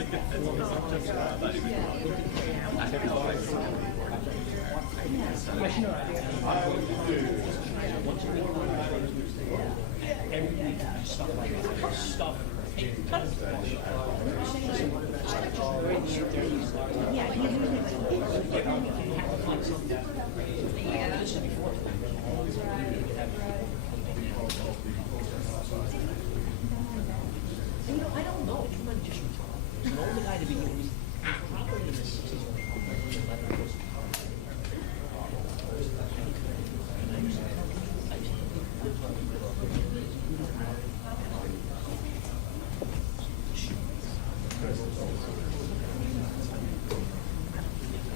You know, I don't know. He might just retire. He's an older guy to begin with. He's probably in his 60s when he comes back.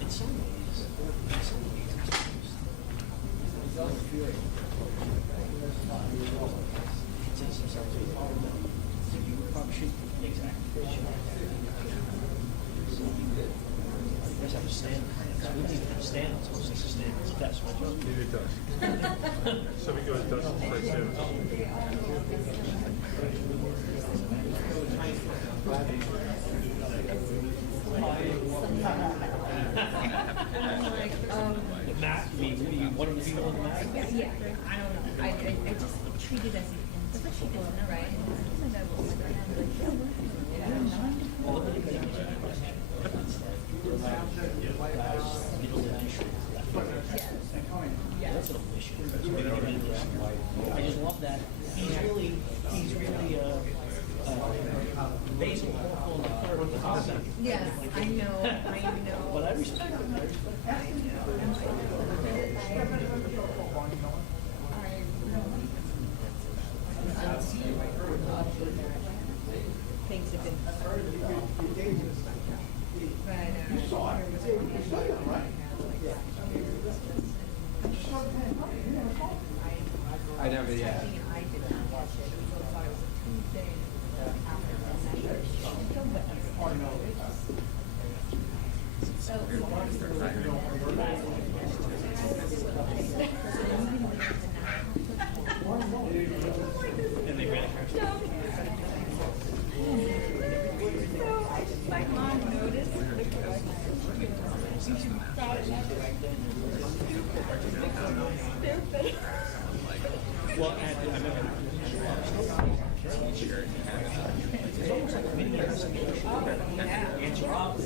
In some ways, you probably should exactly. You guys have to stand. We need to have stand. It's supposed to stand. That's my job. It does. So we go to Dustin's place here. Matt, you want him to be on the mat? Yeah, I don't know. I just treat it as an insult, right? That's an issue. I just love that. He's really basal on the third of the concept. Yes, I know. But I respect him. Things have been I never, yeah. I did not watch it. So I thought it was a Tuesday after the And they ran a car. my mom noticed the Well, I remember. It's almost like a mini investigation. And Rob.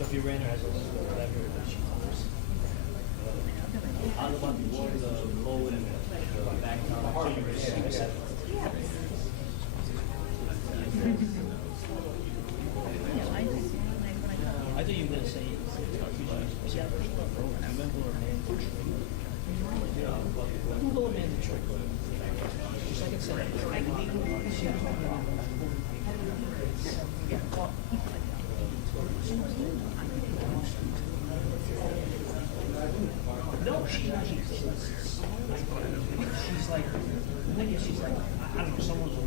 So if your renter has a list or whatever, then she covers. How about the water, the load and the back down, so you receive it? I thought you were gonna say, I remember a man for Google a man in Detroit. Just like it said. No, she's like, the thing is, she's like, I don't know, someone's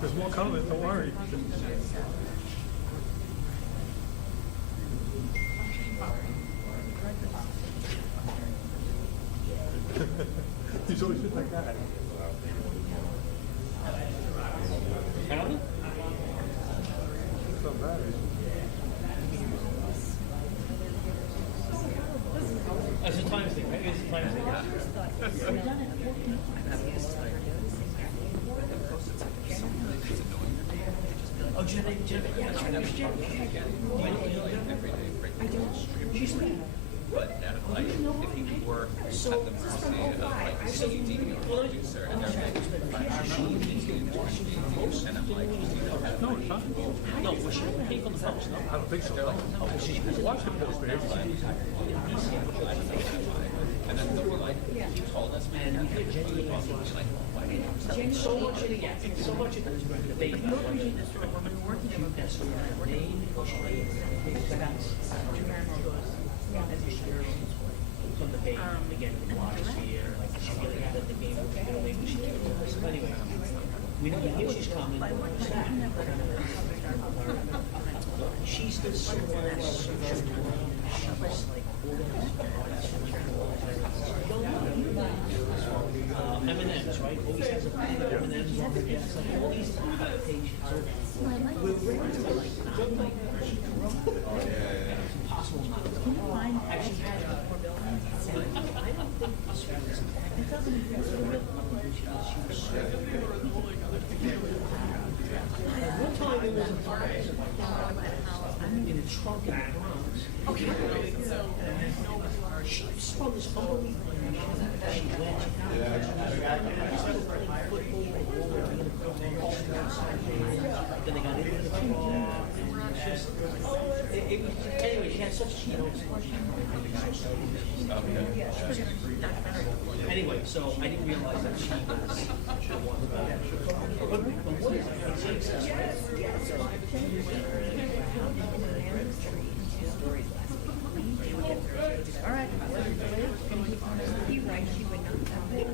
There's more coming, don't worry. He's always been like that. County? It's not bad. It's a time thing, right? It's a time thing. Oh, Jenna, yeah, that's right. That was Jenna. She's sweet. But like, if you were at the mercy of like CED or producer, and they're like, and I'm like, No, it's not. No, was she paid for the post? No. I don't think so. Watch the post, man. and then they'll be like, you told us, man, and you're genuinely like, why didn't you tell me? So much of it, so much of it is debate about whether that's her name or she from the debate again with Watersphere, like she really had the game with the way she did it. So anyway, we know here she's coming. She's the civilized social she's like M&M's, right? Always has a bag of M&M's on her desk. Like all these pages. So we're bringing to like, it's impossible not to. Actually had I don't think this was one time it was in a trunk in the Bronx. Okay. She spun this unbelievable. She went. Then they got into the car. Anyway, she had such, anyway, so I didn't realize that she was the one. But what is it? All right. You're right. She would not come back.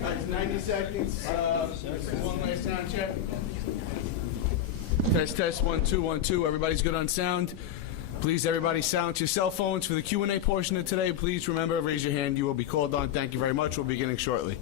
That's 90 seconds. One last sound check. Test 1 2 1 2. Everybody's good on sound. Please, everybody, silence your cell phones for the Q&A portion of today. Please remember, raise your hand. You will be called on. Thank you very much. We'll be beginning shortly.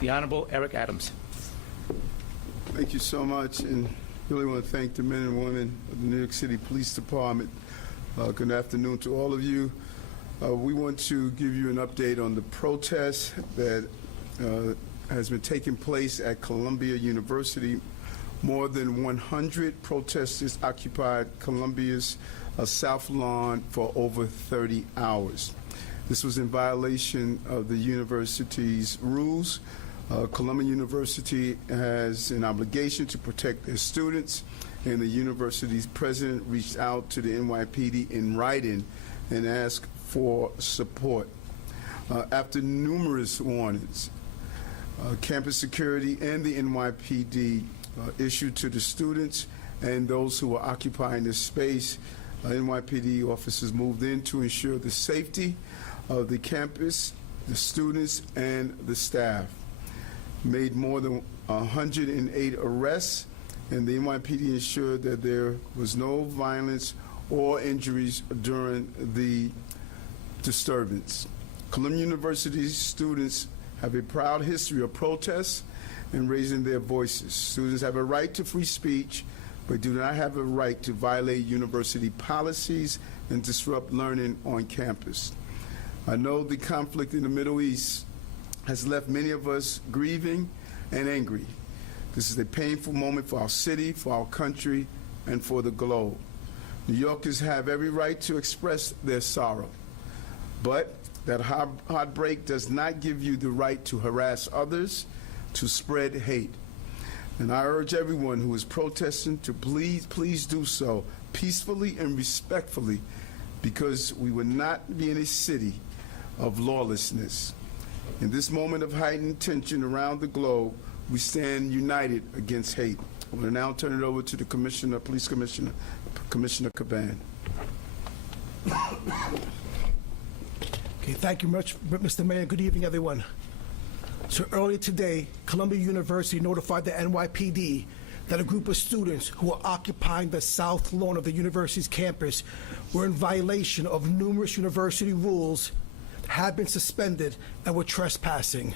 The Honorable Eric Adams. Thank you so much, and really want to thank the men and women of the New York City Police Department. Good afternoon to all of you. We want to give you an update on the protest that has been taking place at Columbia University. More than 100 protesters occupied Columbia's South Lawn for over 30 hours. This was in violation of the university's rules. Columbia University has an obligation to protect their students, and the university's president reached out to the NYPD in writing and asked for support. After numerous warnings, campus security and the NYPD issued to the students and those who were occupying this space. NYPD officers moved in to ensure the safety of the campus, the students, and the staff. Made more than 108 arrests, and the NYPD ensured that there was no violence or injuries during the disturbance. Columbia University's students have a proud history of protests and raising their voices. Students have a right to free speech, but do not have a right to violate university policies and disrupt learning on campus. I know the conflict in the Middle East has left many of us grieving and angry. This is a painful moment for our city, for our country, and for the globe. New Yorkers have every right to express their sorrow, but that heartbreak does not give you the right to harass others, to spread hate. And I urge everyone who is protesting to please do so peacefully and respectfully, because we will not be in a city of lawlessness. In this moment of heightened tension around the globe, we stand united against hate. I want to now turn it over to the Commissioner, Police Commissioner, Commissioner Caban. Okay, thank you much, Mr. Mayor. Good evening, everyone. So earlier today, Columbia University notified the NYPD that a group of students who were occupying the south lawn of the university's campus were in violation of numerous university rules, had been suspended, and were trespassing.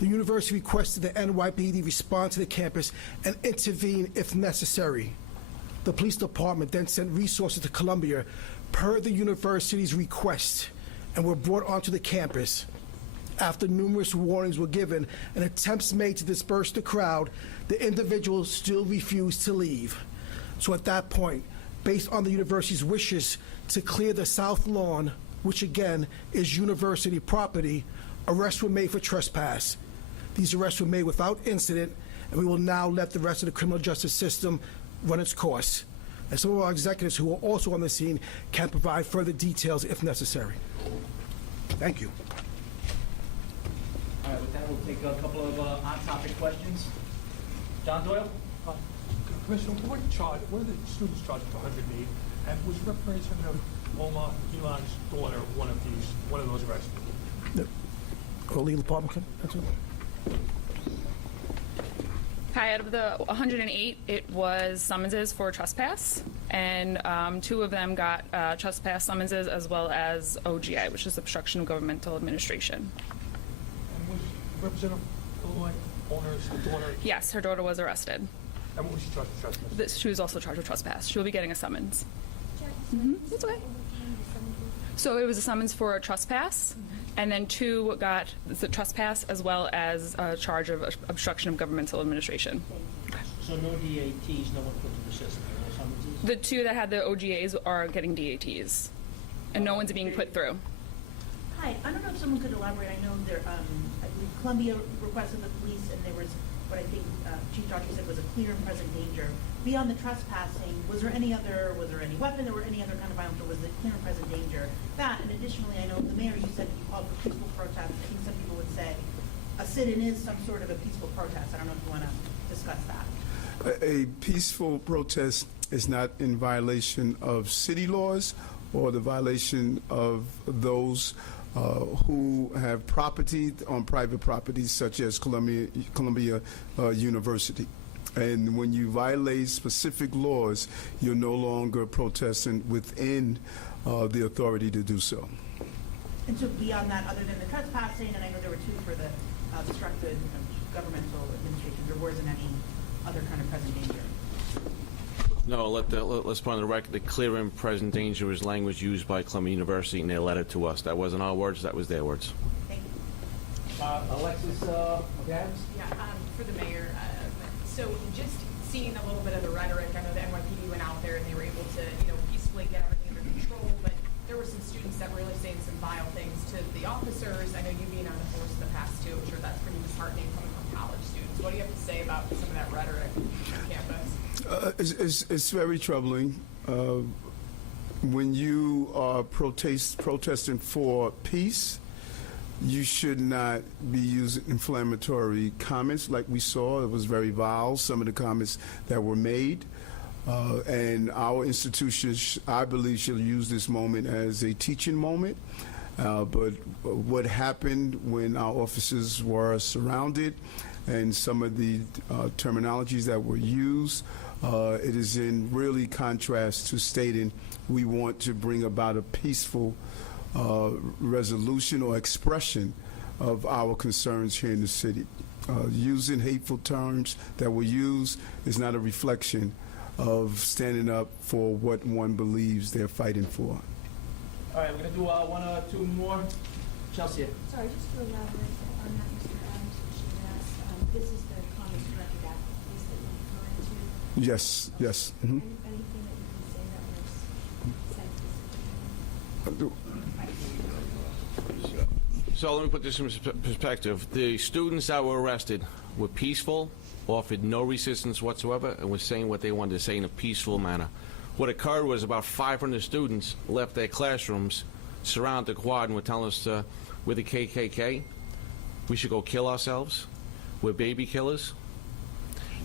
The university requested the NYPD respond to the campus and intervene if necessary. The police department then sent resources to Columbia per the university's request and were brought onto the campus. After numerous warnings were given and attempts made to disperse the crowd, the individuals still refused to leave. So at that point, based on the university's wishes to clear the south lawn, which again is university property, arrests were made for trespass. These arrests were made without incident, and we will now let the rest of the criminal justice system run its course. And some of our executives who are also on the scene can provide further details if necessary. Thank you. All right, with that, we'll take a couple of on-topic questions. John Doyle? Commissioner, what are the students charged for 108? And was Representative Elon's daughter one of those arrests? No. Legal department can answer. Hi, out of the 108, it was summonses for trespass, and 2 of them got trespass summonses as well as OGI, which is obstruction of governmental administration. And was Representative Owner's daughter? Yes, her daughter was arrested. And what was she charged with trespass? She was also charged with trespass. She will be getting a summons. That's okay. So it was a summons for a trespass, and then 2 got the trespass as well as a charge of obstruction of governmental administration. So no DATs, no one put to the system, no summonses? The 2 that had the OGAs are getting DATs, and no one's being put through. Hi, I don't know if someone could elaborate. I know there, I believe Columbia requested the police, and there was what I think Chief Doctor said was a clear and present danger. Beyond the trespassing, was there any weapon or any other kind of violence, or was it clear and present danger? That, and additionally, I know the mayor, you said you called for peaceful protest. I think some people would say a sit-in is some sort of a peaceful protest. I don't know if you want to discuss that. A peaceful protest is not in violation of city laws or the violation of those who have property on private properties, such as Columbia University. And when you violate specific laws, you're no longer protesting within the authority to do so. And so beyond that, other than the trespassing, and I know there were 2 for the obstructed governmental administrations, or wasn't any other kind of present danger? No, let's put on the record, the clear and present danger is language used by Columbia University in their letter to us. That wasn't our words, that was their words. Thank you. Alexis, Adams? Yeah, for the mayor, so just seeing a little bit of the rhetoric, I know the NYPD went out there and they were able to, peacefully get everything under control, but there were some students that were really saying some vile things to the officers. I know you being on the force in the past too, I'm sure that's pretty disheartening coming from college students. What do you have to say about some of that rhetoric on campus? It's very troubling. When you are protesting for peace, you should not be using inflammatory comments like we saw. It was very vile, some of the comments that were made. And our institution, I believe, should use this moment as a teaching moment. But what happened when our officers were surrounded and some of the terminologies that were used, it is in really contrast to stating we want to bring about a peaceful resolution or expression of our concerns here in the city. Using hateful terms that were used is not a reflection of standing up for what one believes they're fighting for. All right, we're going to do one or two more. Chelsea. Sorry, just to elaborate on that, Mr. Adams, this is the comments directed at the police that you're referring to? Yes, yes. Mm-hmm. Anything that you can say that was sensitive? So let me put this in perspective. The students that were arrested were peaceful, offered no resistance whatsoever, and were saying what they wanted to say in a peaceful manner. What occurred was about 500 students left their classrooms, surrounded the quad, and were telling us we're the KKK, we should go kill ourselves, we're baby killers,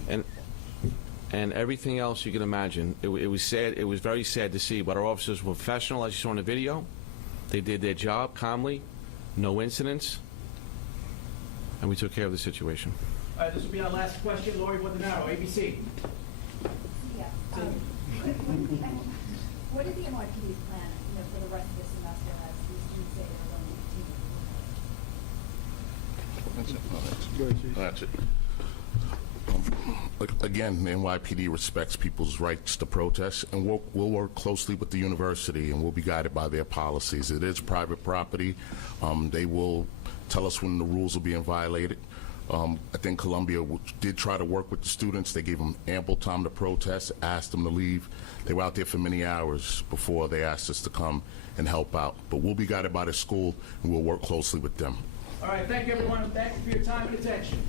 and everything else you can imagine. It was sad. It was very sad to see, but our officers were professional, as you saw in the video. They did their job calmly, no incidents, and we took care of the situation. All right, this will be our last question. Lori Montanaro, ABC. Yeah. What is the NYPD's plan, for the rest of the semester as these students say they're going to continue? That's it. Again, the NYPD respects people's rights to protest, and we'll work closely with the university, and we'll be guided by their policies. It is private property. They will tell us when the rules are being violated. I think Columbia did try to work with the students. They gave them ample time to protest, asked them to leave. They were out there for many hours before they asked us to come and help out. But we'll be guided by the school, and we'll work closely with them. All right, thank you, everyone. Thank you for your time and attention.